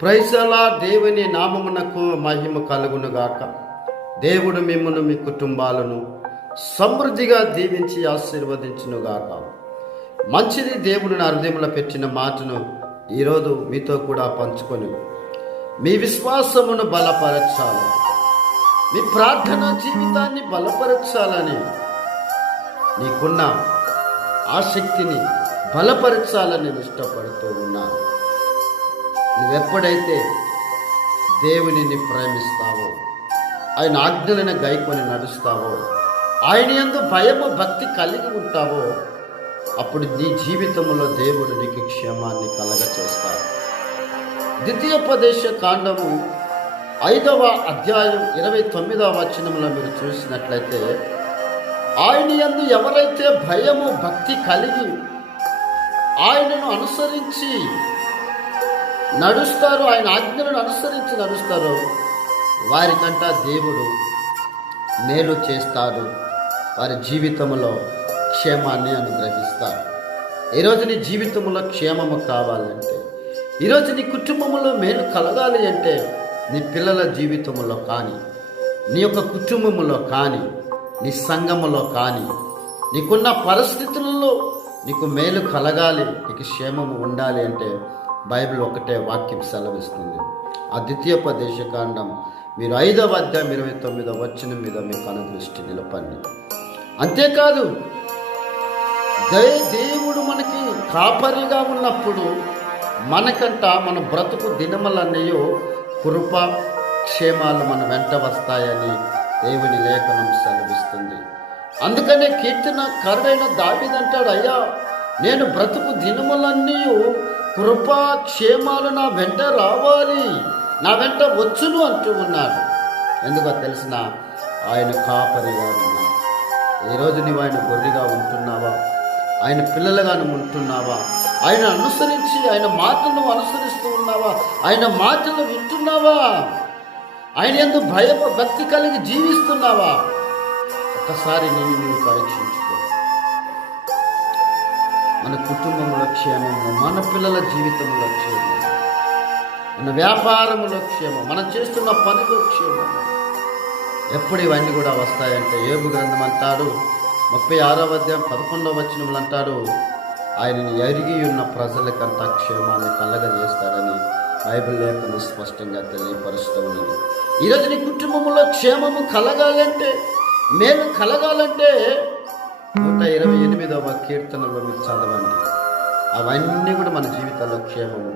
ప్రైసలా దేవుని నామమునకు మహిమ కలుగునుగాక. దేవుడు మిమ్మల్ని మీ కుటుంబాలను సమృద్ధిగా దీవించి ఆశీర్వదించునుగాక. మంచిది దేవుడు నా హృదయంలో పెట్టిన మాటను ఈరోజు మీతో కూడా పంచుకొని మీ విశ్వాసమును బలపరచాలి. మీ ప్రార్థన జీవితాన్ని బలపరచాలని నీకున్న ఆసక్తిని బలపరచాలని ఇష్టపడుతూ ఉన్నాను. నువ్వెప్పుడైతే దేవునిని ప్రేమిస్తావో ఆయన ఆజ్ఞలను గైకొని నడుస్తావో ఆయన ఎందు భయము భక్తి కలిగి ఉంటావో అప్పుడు నీ జీవితంలో దేవుడు నీకు క్షేమాన్ని కలగ చేస్తాడు ద్వితీయోపదేశ కాండము ఐదవ అధ్యాయం ఇరవై తొమ్మిదవ వచనంలో మీరు చూసినట్లయితే ఆయన యందు ఎవరైతే భయము భక్తి కలిగి ఆయనను అనుసరించి నడుస్తారు ఆయన ఆజ్ఞలను అనుసరించి నడుస్తారో. వారికంట దేవుడు మేలు చేస్తాడు. వారి జీవితంలో క్షేమాన్ని అనుగ్రహిస్తారు ఈరోజు నీ జీవితంలో క్షేమము కావాలంటే ఈరోజు నీ కుటుంబంలో మేలు కలగాలి అంటే నీ పిల్లల జీవితంలో కానీ నీ యొక్క కుటుంబంలో కానీ నీ సంఘములో కానీ నీకున్న పరిస్థితులలో నీకు మేలు కలగాలి నీకు క్షేమము ఉండాలి అంటే బైబిల్ ఒకటే వాక్యం సెలవిస్తుంది. ఆ కాండం మీరు ఐదవ అధ్యాయం ఇరవై తొమ్మిదవ వచ్చిన మీద మీకు అనుదృష్టి నిలపండి. అంతేకాదు దయ దేవుడు మనకి కాపరిగా ఉన్నప్పుడు మనకంట మన బ్రతుకు దినములన్నయో కృప క్షేమాలు మన వెంట వస్తాయని దేవుని లేఖనం సెలవిస్తుంది. అందుకనే కీర్తన కరుడైన దావిదంటాడు అయ్యా నేను బ్రతుకు దినములన్నీ కృపా క్షేమాలు నా వెంట రావాలి. నా వెంట వచ్చును అంటూ ఉన్నాడు. ఎందుకో తెలిసిన ఆయన కాపరిగా ఉన్నాడు ఈరోజు నీవు ఆయన గొర్రెగా ఉంటున్నావా? ఆయన పిల్లలుగా నువ్వు ఉంటున్నావా? ఆయన అనుసరించి ఆయన మాటలను అనుసరిస్తూ ఉన్నావా? ఆయన మాటలు వింటున్నావా? ఆయన ఎందుకు భయ భక్తి కలిగి జీవిస్తున్నావా? ఒక్కసారి నేను నీవు పరీక్షించుకో మన కుటుంబంలో క్షేమము మన పిల్లల జీవితంలో క్షేమం మన వ్యాపారంలో క్షేమం మనం చేస్తున్న పనిలో క్షేమం ఎప్పుడు ఇవన్నీ కూడా వస్తాయంటే ఏబు గ్రంథం అంటాడు ముప్పై ఆరవ అధ్యాయం పదకొండవ వచనములు అంటాడు ఆయనని ఎరిగి ఉన్న ప్రజలకంతా క్షేమాన్ని కలగజేస్తాడని బైబిల్ లేఖను స్పష్టంగా తెలియపరుస్తూ ఉన్నది ఈరోజు నీ కుటుంబంలో క్షేమము కలగాలంటే మేలు కలగాలంటే నూట ఇరవై ఎనిమిదవ కీర్తనలో మీరు చదవండి. అవన్నీ కూడా మన జీవితాల్లో క్షేమము.